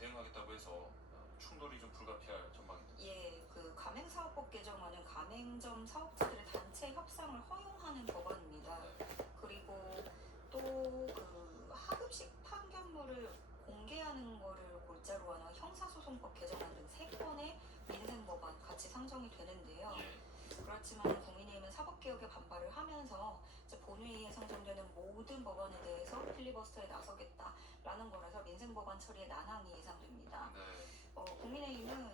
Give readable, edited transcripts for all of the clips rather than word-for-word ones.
대응하겠다고 해서 충돌이 좀 불가피할 전망입니다. 예, 그 가맹사업법 개정안은 가맹점 사업자들의 단체 협상을 허용하는 법안입니다. 그리고 또 그 하급식 판결문을 공개하는 거를 골자로 하는 형사소송법 개정안 등 3건의 민생법안 같이 상정이 되는데요. 그렇지만 국민의힘은 사법개혁에 반발을 하면서 이제 본회의에 상정되는 모든 법안에 대해서 필리버스터에 나서겠다라는 거라서 민생법안 처리에 난항이 예상됩니다. 국민의힘은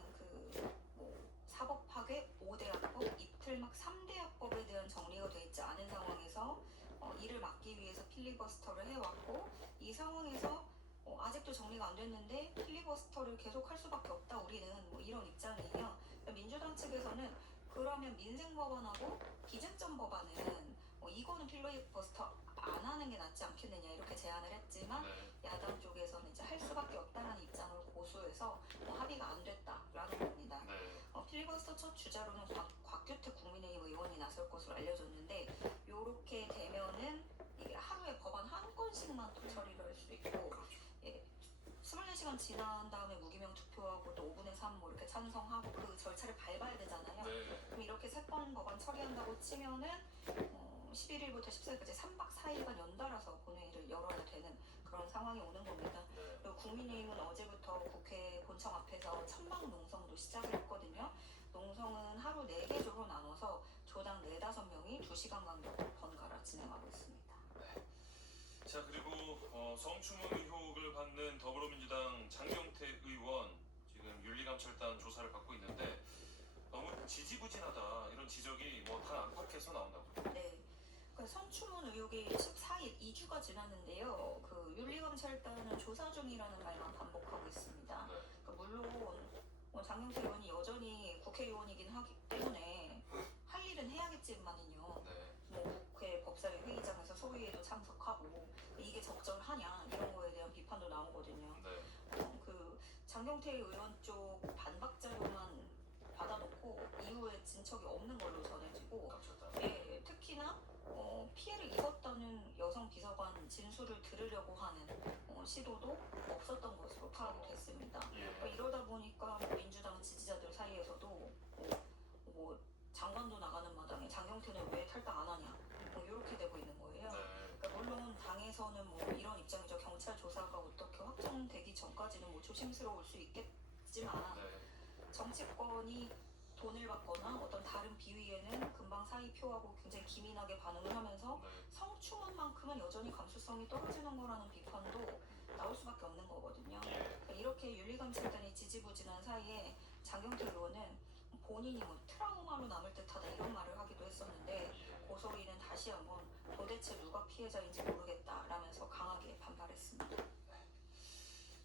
사법 파괴 5대 합법, 이틀막 3대 합법에 대한 정리가 돼 있지 않은 상황에서 이를 막기 위해서 필리버스터를 해왔고, 이 상황에서 아직도 정리가 안 됐는데 필리버스터를 계속 할 수밖에 없다, 우리는 이런 입장이에요. 민주당 측에서는 그러면 민생법안하고 기준점 법안은 이거는 필리버스터 안 하는 게 낫지 않겠느냐 이렇게 제안을 했지만, 야당 쪽에서는 이제 할 수밖에 없다는 입장을 고수해서 합의가 안 됐다라는 겁니다. 필리버스터 첫 주자로는 곽규택 국민의힘 의원이 나설 것으로 알려졌는데, 이렇게 되면은 이게 하루에 법안 한 건씩만 또 처리를 할 수도 있고, 24시간 지난 다음에 무기명 투표하고 또 5분의 3 이렇게 찬성하고 그 절차를 밟아야 되잖아요. 그럼 이렇게 3건 법안 처리한다고 치면은 11일부터 14일까지 3박 4일간 연달아서 본회의를 열어야 되는 그런 상황이 오는 겁니다. 그리고 국민의힘은 어제부터 국회 본청 앞에서 천막 농성도 시작을 했거든요. 농성은 하루 4개조로 나눠서 조당 4-5명이 2시간 간격으로 번갈아 진행하고 있습니다. 자, 그리고 성추문 의혹을 받는 더불어민주당 장경태 의원, 지금 윤리감찰단 조사를 받고 있는데 너무 지지부진하다 이런 지적이 다 안팎에서 나온다고요. 네. 성추문 의혹이 14일 2주가 지났는데요. 그 윤리감찰단은 조사 중이라는 말만 반복하고 있습니다. 물론 장경태 의원이 여전히 국회의원이긴 하기 때문에 할 일은 해야겠지만은요. 국회 법사위 회의장에서 소위에도 참석하고 이게 적절하냐 이런 거에 대한 비판도 나오거든요. 그 장경태 의원 쪽 반박 자료만 받아놓고 이후에 진척이 없는 걸로 전해지고, 특히나 피해를 입었다는 여성 비서관 진술을 들으려고 하는 시도도 없었던 것으로 파악이 됐습니다. 이러다 보니까 민주당 지지자들 사이에서도 장관도 나가는 마당에 장경태는 왜 탈당 안 하냐 이렇게 되고 있는 거예요. 물론 당에서는 이런 입장이죠. 경찰 조사가 어떻게 확정되기 전까지는 조심스러울 수 있겠지만, 정치권이 돈을 받거나 어떤 다른 비위에는 금방 사의 표하고 굉장히 기민하게 반응을 하면서 성추문만큼은 여전히 감수성이 떨어지는 거라는 비판도 나올 수밖에 없는 거거든요. 이렇게 윤리감찰단이 지지부진한 사이에 장경태 의원은 본인이 트라우마로 남을 듯하다 이런 말을 하기도 했었는데, 고소인은 다시 한번 도대체 누가 피해자인지 모르겠다라면서 강하게 반발했습니다.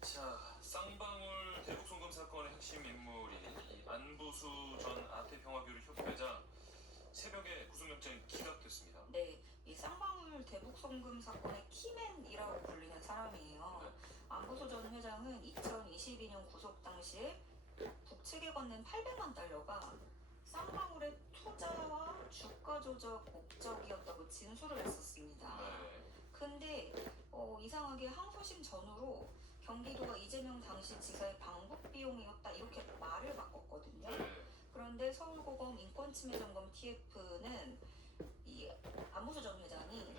자, 쌍방울 대북송금 사건의 핵심 인물이 안부수 전 아태평화교류협회장 새벽에 구속영장이 기각됐습니다. 네, 이 쌍방울 대북송금 사건의 키맨이라고 불리는 사람이에요. 안부수 전 회장은 2022년 구속 당시에 북측에 건넨 800만 달러가 쌍방울의 투자와 주가 조작 목적이었다고 진술을 했었습니다. 근데 이상하게 항소심 전후로 경기도가 이재명 당시 지사의 방북 비용이었다 이렇게 말을 바꿨거든요. 그런데 서울고검 인권침해점검 TF는 이 안부수 전 회장이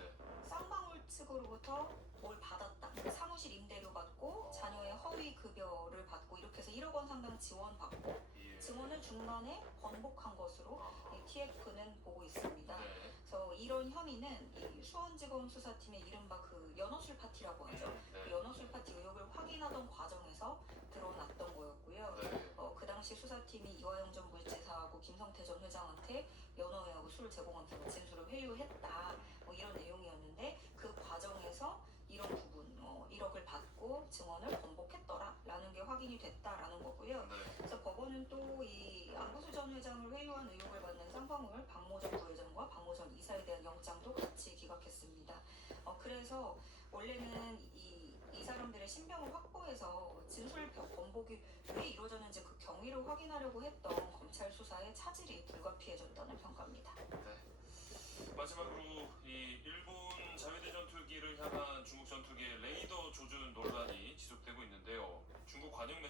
쌍방울 측으로부터 뭘 받았다, 사무실 임대료 받고 자녀의 허위 급여를 받고 이렇게 해서 1억 원 상당 지원받고 증언을 중간에 번복한 것으로 이 TF는 보고 있습니다. 그래서 이런 혐의는 이 수원지검 수사팀의 이른바 그 연어술 파티라고 하죠. 그 연어술 파티 의혹을 확인하던 과정에서 드러났던 거였고요. 그 당시 수사팀이 이화영 전 물지사하고 김성태 전 회장한테 연어회하고 술 제공한다고 진술을 회유했다 이런 내용이었는데, 그 과정에서 이런 부분 1억을 받고 증언을 번복했더라라는 게 확인이 됐다라는 거고요. 그래서 법원은 또 이 안부수 전 회장을 회유한 의혹을 받는 쌍방울 박모전 부회장과 박모전 이사에 대한 영장도 같이 기각했습니다. 그래서 원래는 이 사람들의 신병을 확보해서 진술 번복이 왜 이루어졌는지 그 경위를 확인하려고 했던 검찰 수사에 차질이 불가피해졌다는 평가입니다. 마지막으로 이 일본 자위대 전투기를 향한 중국 전투기의 레이더 조준 논란이 지속되고 있는데요. 중국 관영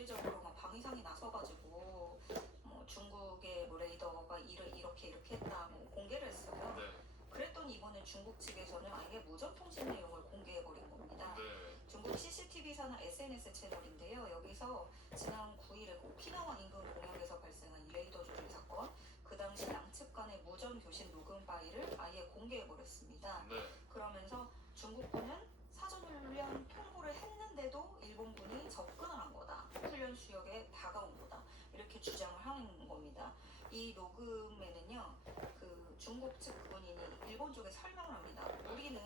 대대적으로 막 방위상이 나서가지고 뭐 중국의 뭐 레이더가 이렇게 했다 뭐 공개를 했어요. 네. 그랬더니 이번에 중국 측에서는 아예 무전 통신 내용을 공개해버린 겁니다. 네. 중국 CCTV 산하 SNS 채널인데요. 여기서 지난 9일에 오키나와 인근 공역에서 발생한 이 레이더 조준 사건, 그 당시 양측 간의 무전 교신 녹음 파일을 아예 공개해버렸습니다. 네. 그러면서 중국군은 사전 훈련 통보를 했는데도 일본군이 접근을 한 거다. 훈련 수역에 다가온 거다. 이렇게 주장을 하는 겁니다. 이 녹음에는요, 그 중국 측 군인이 일본 쪽에 설명을 합니다. 우리는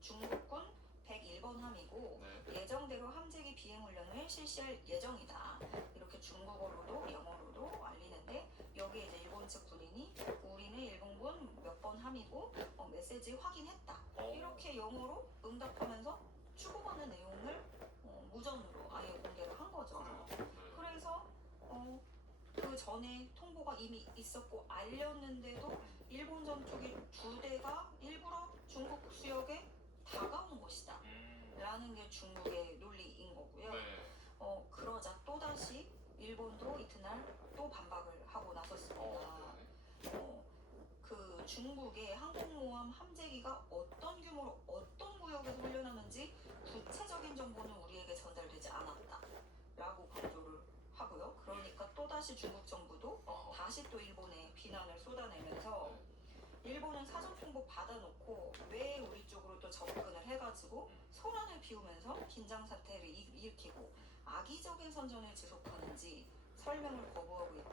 중국군 101번 함이고 네. 예정대로 함재기 비행 훈련을 실시할 예정이다. 이렇게 중국어로도 영어로도 알리는데 여기에 이제 일본 측 군인이 우리는 일본군 몇 번 함이고 메시지 확인했다. 이렇게 영어로 응답하면서 주고받는 내용을 무전으로 아예 공개를 한 거죠. 그래요. 네. 그래서 그 전에 통보가 이미 있었고 알렸는데도 일본전 쪽이 두 대가 일부러 중국 수역에 다가온 것이다. 라는 게 중국의 논리인 거고요. 네. 그러자 또다시 일본도 이튿날 또 반박을 하고 나섰습니다. 네. 그 중국의 항공모함 함재기가 어떤 규모로 어떤 구역에서 훈련하는지 구체적인 정보는 우리에게 전달되지 않았다. 라고 강조를 하고요. 그러니까 또다시 중국 정부도 어허. 다시 또 일본에 비난을 쏟아내면서 일본은 사전 통보 받아놓고 왜 우리 쪽으로 또 접근을 해가지고 소란을 피우면서 긴장 사태를 일으키고 악의적인 선전을 지속하는지 설명을 거부하고 있다.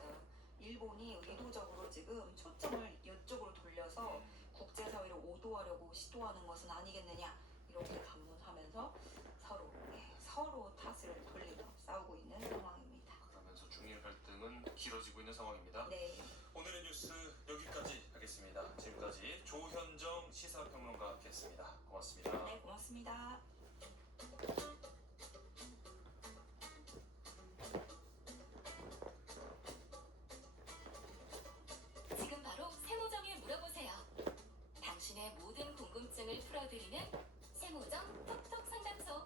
일본이 의도적으로 지금 초점을 이쪽으로 돌려서 국제사회를 오도하려고 시도하는 것은 아니겠느냐 이렇게 반문하면서 서로 탓을 돌리며 싸우고 있는 상황입니다. 그러면서 중일 갈등은 길어지고 있는 상황입니다. 네. 오늘의 뉴스 여기까지 하겠습니다. 지금까지 조현정 시사평론가와 함께했습니다. 고맙습니다. 네, 고맙습니다. 지금 바로 세모정에 물어보세요. 당신의 모든 궁금증을 풀어드리는 세모정 톡톡 상담소.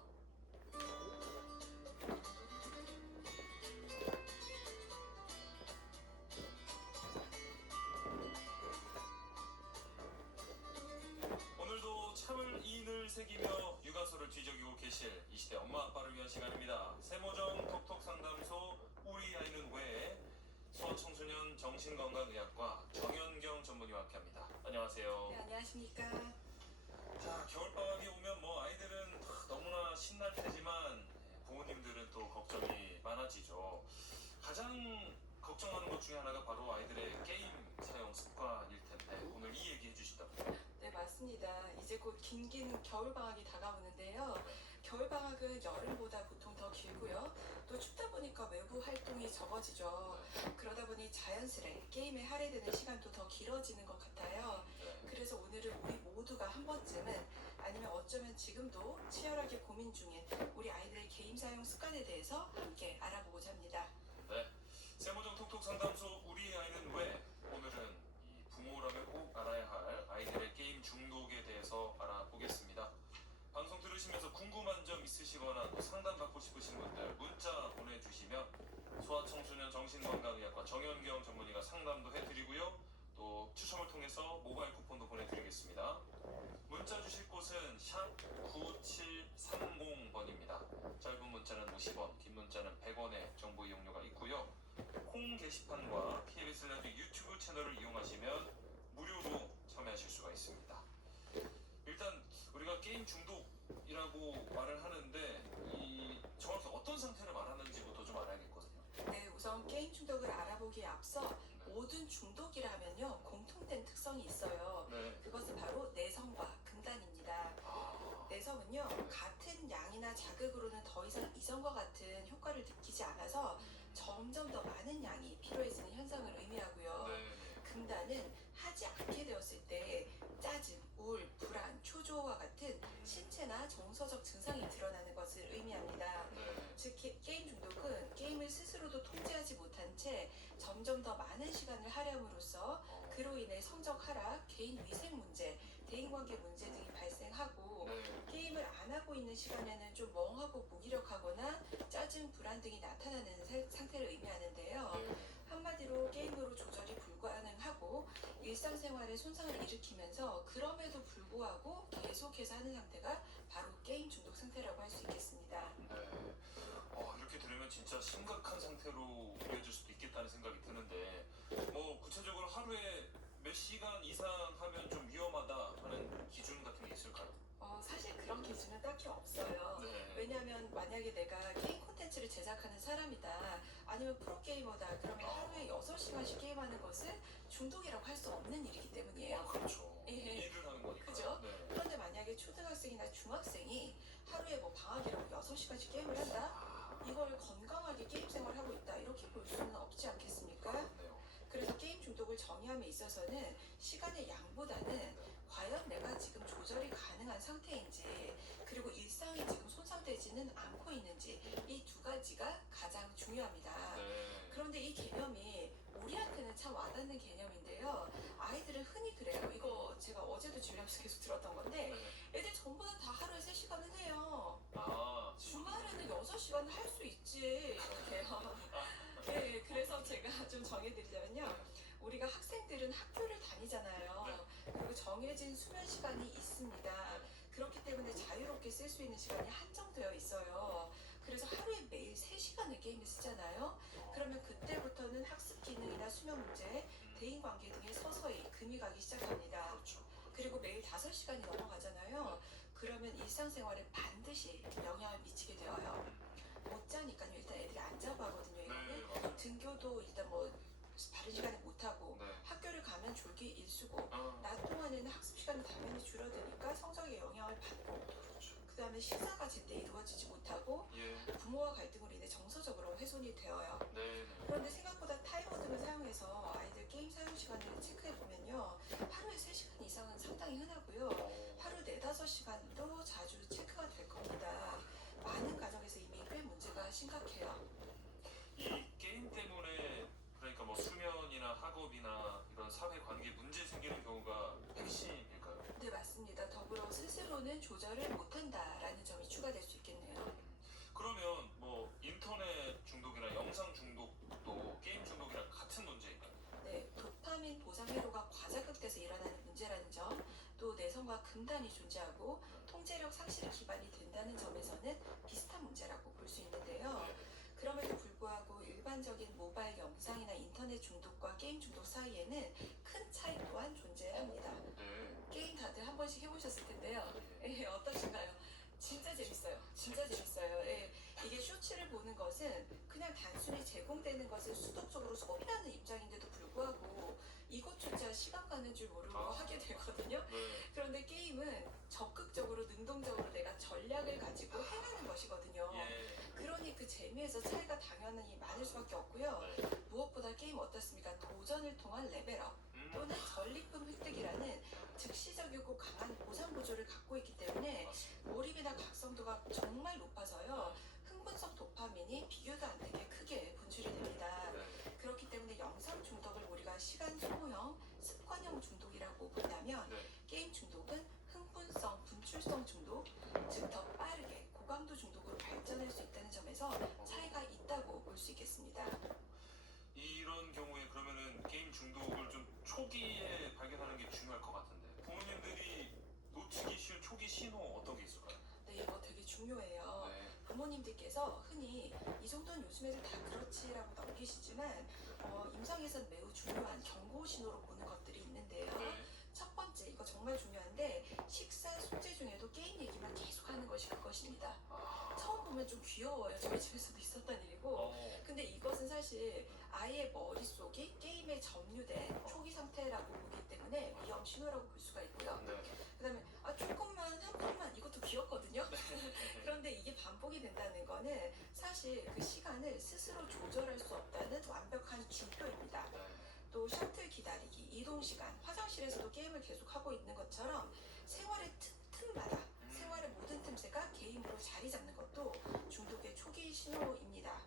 오늘도 참을 이인을 새기며 육아서를 뒤적이고 계실 이 시대 엄마 아빠를 위한 시간입니다. 세모정 톡톡 상담소 우리 아이는 왜 소아청소년 정신건강의학과 정현경 전문의와 함께합니다. 안녕하세요. 네, 안녕하십니까. 자, 겨울방학이 오면 뭐 아이들은 너무나 신날 테지만 부모님들은 또 걱정이 많아지죠. 가장 걱정하는 것 중에 하나가 바로 아이들의 게임 사용 습관일 텐데 오늘 이 얘기 해주신다고요? 네, 맞습니다. 이제 곧 긴 겨울방학이 다가오는데요. 겨울방학은 여름보다 보통 더 길고요. 또 춥다 보니까 외부 활동이 적어지죠. 그러다 보니 자연스레 게임에 할애되는 시간도 더 길어지는 것 같아요. 그래서 오늘은 우리 모두가 한 번쯤은 아니면 어쩌면 지금도 치열하게 고민 중인 우리 아이들의 게임 사용 습관에 대해서 함께 알아보고자 합니다. 네. 세모정 톡톡 상담소 우리 아이는 왜? 오늘은 이 부모라면 꼭 알아야 할 아이들의 게임 중독에 대해서 알아보겠습니다. 방송 들으시면서 궁금한 점 있으시거나 또 상담받고 싶으신 분들 문자 보내주시면 소아청소년 정신건강의학과 정현경 전문의가 상담도 해드리고요. 또 추첨을 통해서 모바일 쿠폰도 보내드리겠습니다. 문자 주실 곳은 샵 9730번입니다. 짧은 문자는 50원, 긴 문자는 100원의 정보 이용료가 있고요. 콩 게시판과 KBS 라디오 유튜브 채널을 이용하시면 무료로 참여하실 수가 있습니다. 일단 우리가 게임 중독이라고 말을 하는데 이 정확히 어떤 상태를 말하는지부터 좀 알아야겠거든요. 네, 우선 게임 중독을 알아보기에 앞서 모든 중독이라면요 공통된 특성이 있어요. 네. 그것은 바로 내성과 금단입니다. 내성은요 같은 양이나 자극으로는 더 이상 이전과 같은 효과를 느끼지 않아서 점점 더 많은 양이 필요해지는 현상을 의미하고요. 네. 금단은 하지 않게 되었을 때 짜증, 우울, 불안, 초조와 같은 신체나 정서적 증상이 드러나는 것을 의미합니다. 네. 즉 게임 중독은 게임을 스스로도 통제하지 못한 채 점점 더 많은 시간을 할애함으로써 그로 인해 성적 하락, 개인 위생 문제, 대인관계 문제 등이 발생하고 네. 게임을 안 하고 있는 시간에는 좀 멍하고 무기력하거나 짜증, 불안 불안등이 나타나는 상태를 의미하는데요. 네. 한마디로 게임으로 조절이 불가능하고 일상생활에 손상을 일으키면서 그럼에도 불구하고 계속해서 하는 상태가 바로 게임 중독 상태라고 할 수 있겠습니다. 네. 이렇게 들으면 진짜 심각한 상태로 이어질 수도 있겠다는 생각이 드는데 뭐 구체적으로 하루에 몇 시간 이상 하면 좀 위험하다 하는 기준 같은 게 있을까요? 사실 그런 기준은 딱히 없어요. 네. 왜냐하면 만약에 내가 게임 콘텐츠를 제작하는 사람이다 아니면 프로게이머다 그러면 하루에 6시간씩 게임하는 것은 중독이라고 할 수 없는 일이기 때문이에요. 그렇죠. 예. 일을 하는 거니까. 그죠? 네. 그런데 만약에 초등학생이나 중학생이 하루에 뭐 방학이라고 6시간씩 게임을 한다? 이걸 건강하게 게임 생활을 하고 있다 이렇게 볼 수는 없지 않겠습니까? 그렇네요. 그래서 게임 중독을 정의함에 있어서는 시간의 양보다는 과연 내가 지금 조절이 가능한 상태인지 그리고 일상이 지금 손상되지는 않고 있는지 이 두 가지가 가장 중요합니다. 네. 그런데 이 개념이 우리한테는 참 와닿는 개념인데요. 아이들은 흔히 그래요. 이거 제가 어제도 진료하면서 계속 들었던 건데 네. 애들 전부 다 하루에 3시간은 해요. 주말에는 6시간 할 수 있지. 그래요. 네, 그래서 제가 좀 정해드리자면요. 우리가 학생들은 학교를 다니잖아요. 그리고 정해진 수면 시간이 있습니다. 그렇기 때문에 자유롭게 쓸 수 있는 시간이 한정되어 있어요. 그래서 하루에 매일 3시간을 게임에 쓰잖아요. 그러면 그때부터는 학습 기능이나 수면 문제, 대인관계 등에 서서히 금이 가기 시작합니다. 그렇죠. 그리고 매일 5시간이 넘어가잖아요. 그러면 일상생활에 반드시 영향을 미치게 되어요. 못 자니까요. 일단 애들이 안 자고 하거든요. 네, 이거는 맞아요. 등교도 일단 뭐 바른 시간에 못 하고 네. 학교를 가면 졸기 일수고 아, 낮 동안에는 학습 시간이 당연히 줄어드니까 성적에 영향을 받고 그렇죠. 그 다음에 식사가 제때 이루어지지 못하고 예. 부모와 갈등으로 인해 정서적으로 훼손이 되어요. 네. 그런데 생각보다 타이머 등을 사용해서 아이들 게임 사용 시간을 체크해 보면요. 하루에 3시간 이상은 상당히 흔하고요. 하루 4-5시간도 자주 체크가 될 겁니다. 많은 가정에서 이미 꽤 문제가 심각해요. 이 게임 때문에 그러니까 뭐 수면이나 학업이나 이런 사회 관계 문제 생기는 경우가 핵심일까요? 네, 맞습니다. 더불어 스스로는 조절을 못한다라는 점이 추가될 수 있겠네요. 그러면 뭐 인터넷 중독이나 영상 중독도 게임 중독이랑 같은 문제인가요? 네, 도파민 보상 회로가 과자극돼서 일어나는 문제라는 점, 또 내성과 금단이 존재하고 통제력 상실이 기반이 된다는 점에서는 비슷한 문제라고 볼 수 있는데요. 그럼에도 불구하고 일반적인 모바일 영상이나 인터넷 중독과 게임 중독 사이에는 큰 차이 또한 존재합니다. 네. 게임 다들 한 번씩 해보셨을 텐데요. 예, 어떠신가요? 진짜 재밌어요. 진짜 재밌어요. 예, 이게 쇼츠를 보는 것은 그냥 단순히 제공되는 것을 수동적으로 소비하는 입장인데도 불구하고 이것조차 시간 가는 줄 모르고 하게 되거든요. 네. 그런데 게임은 적극적으로 능동적으로 내가 전략을 가지고 행하는 것이거든요. 예. 그러니 그 재미에서 차이가 당연히 많을 수밖에 없고요. 네. 무엇보다 게임 어떻습니까? 도전을 통한 레벨업 또는 전리품 획득이라는 즉시적이고 강한 보상 구조를 갖고 있기 때문에 맞습니다. 몰입이나 각성도가 정말 높아서요. 흥분성 도파민이 비교도 안 되게 크게 분출이 됩니다. 네. 그렇기 때문에 영상 중독을 우리가 시간 소모형, 습관형 중독이라고 본다면 네. 게임 중독은 흥분성, 분출성 중독, 즉 더 빠르게 고강도 중독으로 발전할 수 있다는 점에서 차이가 있다고 볼 수 있겠습니다. 이런 경우에 그러면은 게임 중독을 좀 초기에 발견하는 게 중요할 것 같은데 부모님들이 놓치기 쉬운 초기 신호 어떤 게 있을까요? 네, 이거 되게 중요해요. 네. 부모님들께서 흔히 이 정도는 요즘 애들 다 그렇지라고 넘기시지만 임상에서는 매우 중요한 경고 신호로 보는 것들이 있는데요. 네. 첫 번째, 이거 정말 중요한데 식사 숙제 중에도 게임 얘기만 계속하는 것이 그것입니다. 처음 보면 좀 귀여워요. 저희 집에서도 있었던 일이고 근데 이것은 사실 아이의 머릿속이 게임에 점유된 초기 상태라고 보기 때문에 위험 신호라고 볼 수가 있고요. 네. 그 다음에 조금만 한 번만 이것도 귀엽거든요. 네. 그런데 이게 반복이 된다는 거는 사실 그 시간을 스스로 조절할 수 없다는 완벽한 징표입니다. 네. 또 셔틀 기다리기, 이동 시간, 화장실에서도 게임을 계속 하고 있는 것처럼 생활의 틈마다 생활의 모든 틈새가 게임으로 자리 잡는 것도 중독의 초기 신호입니다.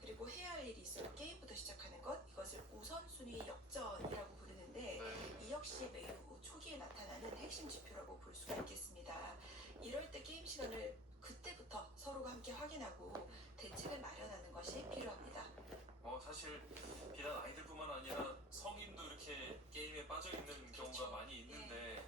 그리고 해야 할 일이 있어도 게임부터 시작하는 것, 이것을 우선순위 역전이라고 부르는데 네. 이 역시 매우 초기에 나타나는 핵심 지표라고 볼 수가 있겠습니다. 이럴 때 게임 시간을 그때부터 서로가 함께 확인하고 대책을 마련하는 사실 비단 아이들뿐만 아니라 성인도 이렇게 게임에 빠져 있는 경우가 그렇죠. 많이 있는데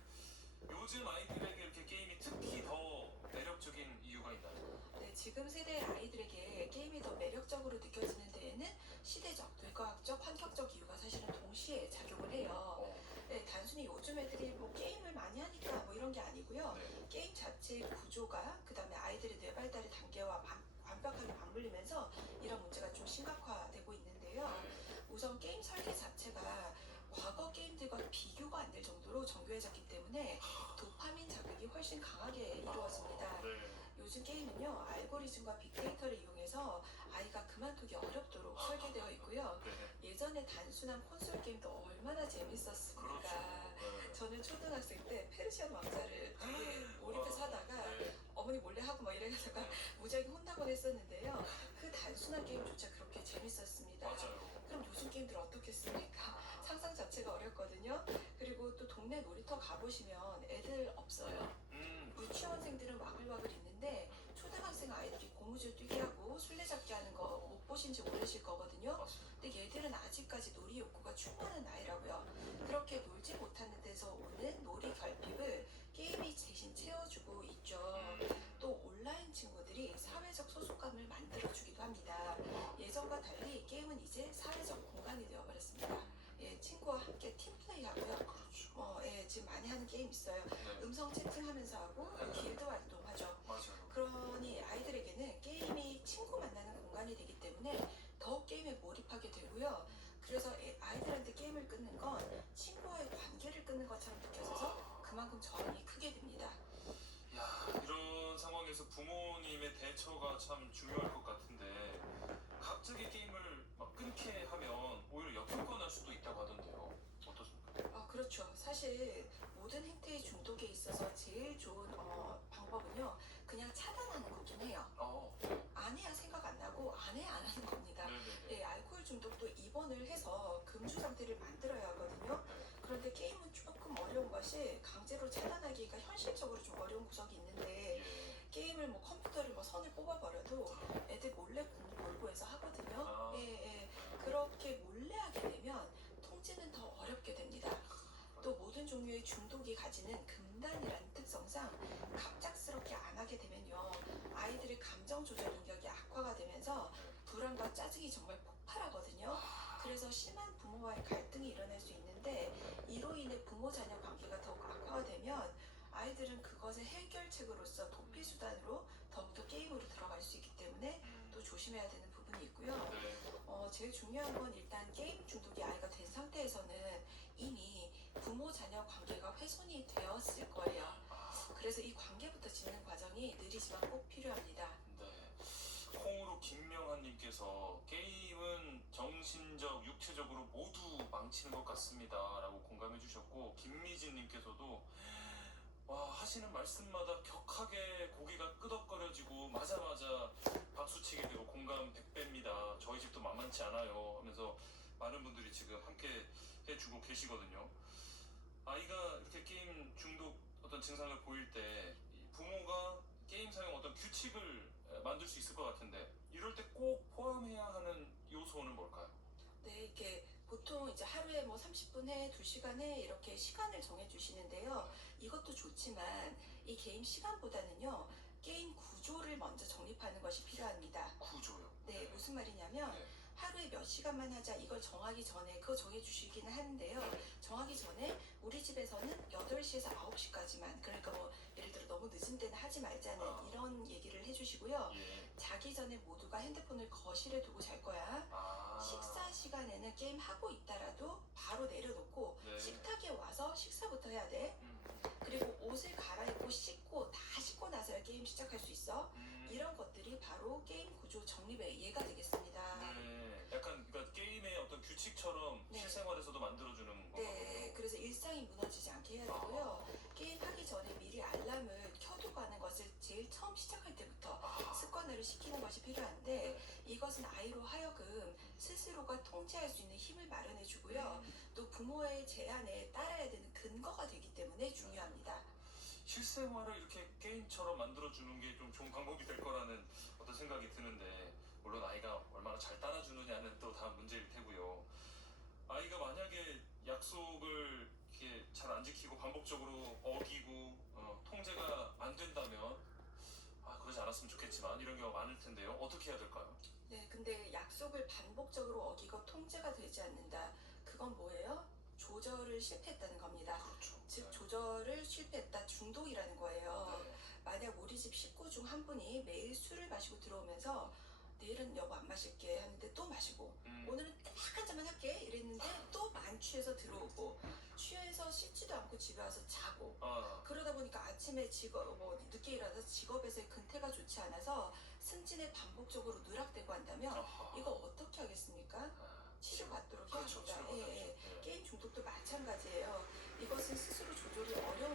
요즘 아이들에게 이렇게 게임이 특히 더 매력적인 이유가 있나요? 네, 지금 세대의 아이들에게 게임이 더 매력적으로 느껴지는 데에는 시대적, 뇌과학적, 환경적 이유가 사실은 동시에 작용을 해요. 네, 단순히 요즘 애들이 뭐 게임을 많이 하니까 뭐 이런 게 아니고요. 네. 게임 자체의 구조가 그다음에 아이들의 뇌 발달의 단계와 완벽하게 맞물리면서 이런 문제가 좀 심각화되고 있는데요. 네. 우선 게임 설계 자체가 과거 게임들과 비교가 안 될 정도로 정교해졌기 때문에 도파민 자극이 훨씬 강하게 이루어집니다. 네. 요즘 게임은요, 알고리즘과 빅데이터를 이용해서 아이가 그만두기 어렵도록 설계되어 있고요. 네. 예전에 단순한 콘솔 게임도 얼마나 재밌었습니까? 그렇죠. 네. 저는 초등학생 때 페르시안 왕자를 되게 몰입해서 하다가 네. 어머니 몰래 하고 막 이래가다가 네. 무지하게 혼나곤 했었는데요. 그 단순한 게임조차 그렇게 재밌었습니다. 맞아요. 그럼 요즘 게임들 어떻겠습니까? 상상 자체가 어렵거든요. 그리고 또 동네 놀이터 가보시면 애들 없어요. 유치원생들은 와글와글 있는데 초등학생 아이들이 고무줄 뛰게 하고 술래잡기 하는 거 못 보신 지 오래실 거거든요. 맞습니다. 근데 얘들은 아직까지 놀이 욕구가 충만한 나이라고요. 그렇게 놀지 못하는 데서 오는 놀이 결핍을 게임이 대신 채워주고 있죠. 또 온라인 친구들이 사회적 소속감을 만들어주기도 합니다. 예전과 달리 게임은 이제 사회적 공간이 되어버렸습니다. 예, 친구와 함께 팀플레이 하고요. 그렇죠. 예, 지금 많이 하는 게임 있어요. 네. 음성 채팅하면서 하고 길드 활동하죠. 맞아요. 그러니 아이들에게는 게임이 친구 만나는 공간이 되기 때문에 더욱 게임에 몰입하게 되고요. 그래서 아이들한테 게임을 끊는 건 친구와의 관계를 끊는 것처럼 느껴져서 그만큼 저항이 크게 됩니다. 야, 이런 상황에서 부모님의 대처가 참 중요할 것 같은데 갑자기 게임을 막 끊게 하면 오히려 역효과 날 수도 있다고 하던데요. 어떻습니까? 그렇죠. 사실 모든 행태의 중독에 있어서 제일 좋은 방법은요. 그냥 차단하는 거긴 해요. 안 해야 생각 안 나고 안 해야 안 하는 겁니다. 네네네. 예, 알코올 중독도 입원을 해서 금주 상태를 만들어야 하거든요. 그런데 게임은 조금 어려운 것이 강제로 차단하기가 현실적으로 좀 어려운 구석이 있는데 예. 게임을 뭐 컴퓨터를 뭐 선을 뽑아버려도 애들 몰래 공부해서 하거든요. 예. 그렇게 몰래 하게 되면 통제는 더 어렵게 됩니다. 또 모든 종류의 중독이 가지는 금단이라는 특성상 갑작스럽게 안 하게 되면요. 아이들의 감정 조절 능력이 악화가 되면서 불안과 짜증이 정말 폭발하거든요. 그래서 심한 부모와의 갈등이 일어날 수 있는데 이로 인해 부모 자녀 관계가 더욱 악화가 되면 아이들은 그것의 해결책으로서 도피 수단으로 더욱더 게임으로 들어갈 수 있기 때문에 또 조심해야 되는 부분이 있고요. 네. 제일 중요한 건 일단 게임 중독이 아이가 된 상태에서는 이미 부모 자녀 관계가 훼손이 되었을 거예요. 그래서 이 관계부터 짓는 과정이 느리지만 꼭 필요합니다. 네. 콩으로 김명환님께서 게임은 정신적, 육체적으로 모두 망치는 것 같습니다. 라고 공감해 주셨고, 김미진님께서도 와, 하시는 말씀마다 격하게 고개가 끄덕거려지고 맞아 박수치게 되고 공감 100배입니다. 저희 집도 만만치 않아요. 하면서 많은 분들이 지금 함께 해주고 계시거든요. 아이가 이렇게 게임 중독 어떤 증상을 보일 때 부모가 게임 사용 어떤 규칙을 만들 수 있을 것 같은데 이럴 때 꼭 포함해야 하는 요소는 뭘까요? 네, 이렇게 보통 이제 하루에 뭐 30분에 2시간에 이렇게 시간을 정해 주시는데요. 이것도 좋지만 이 게임 시간보다는요. 게임 구조를 먼저 정립하는 것이 필요합니다. 구조요. 네, 무슨 말이냐면 네. 하루에 몇 시간만 하자 이걸 정하기 전에 그거 정해 주시기는 하는데요. 정하기 전에 우리 집에서는 8시에서 9시까지만 그러니까 뭐 예를 들어 너무 늦은 때는 하지 말자는 이런 얘기를 해주시고요. 예. 자기 전에 모두가 핸드폰을 거실에 두고 잘 거야. 식사 시간에는 게임 하고 있다라도 바로 내려놓고 네. 식탁에 와서 식사부터 해야 돼. 그리고 옷을 갈아입고 씻고 다 씻고 나서야 게임 시작할 수 있어. 이런 것들이 바로 게임 구조 정립의 예가 되겠습니다. 네. 약간 그러니까 게임의 어떤 규칙처럼 네. 실생활에서도 만들어주는 건가요? 네, 그래서 일상이 무너지지 않게 해야 되고요. 게임 하기 전에 미리 알람을 켜두고 하는 것을 제일 처음 시작할 때부터 습관화를 시키는 것이 필요한데 이것은 아이로 하여금 스스로가 통제할 수 있는 힘을 마련해 주고요. 또 부모의 제안에 따라야 되는 근거가 되기 때문에 중요합니다. 실생활을 이렇게 게임처럼 만들어주는 게 좀 좋은 방법이 될 거라는 어떤 생각이 드는데 물론 아이가 얼마나 잘 따라주느냐는 또 다음 문제일 약속을 이렇게 잘 안 지키고 반복적으로 어기고 통제가 안 된다면 그러지 않았으면 좋겠지만 이런 경우가 많을 텐데요. 어떻게 해야 될까요? 네, 근데 약속을 반복적으로 어기고 통제가 되지 않는다. 그건 뭐예요? 조절을 실패했다는 겁니다. 그렇죠. 즉 조절을 실패했다, 중독이라는 거예요. 네. 만약 우리 집 식구 중 한 분이 매일 술을 마시고 들어오면서 내일은 여보 안 마실게 하는데 또 마시고 오늘은 딱 한 잔만 할게 이랬는데 또 만취해서 들어오고 취해서 씻지도 않고 집에 와서 자고 그러다 보니까 아침에 늦게 일어나서 직업에서의 근태가 좋지 않아서 승진에 반복적으로 누락되고 한다면 아하. 이거 어떻게 하겠습니까? 치료받도록 해야 그렇죠. 합니다. 치료받아야죠. 예, 예. 네. 게임 중독도 마찬가지예요. 이것은 스스로 조절이 어려운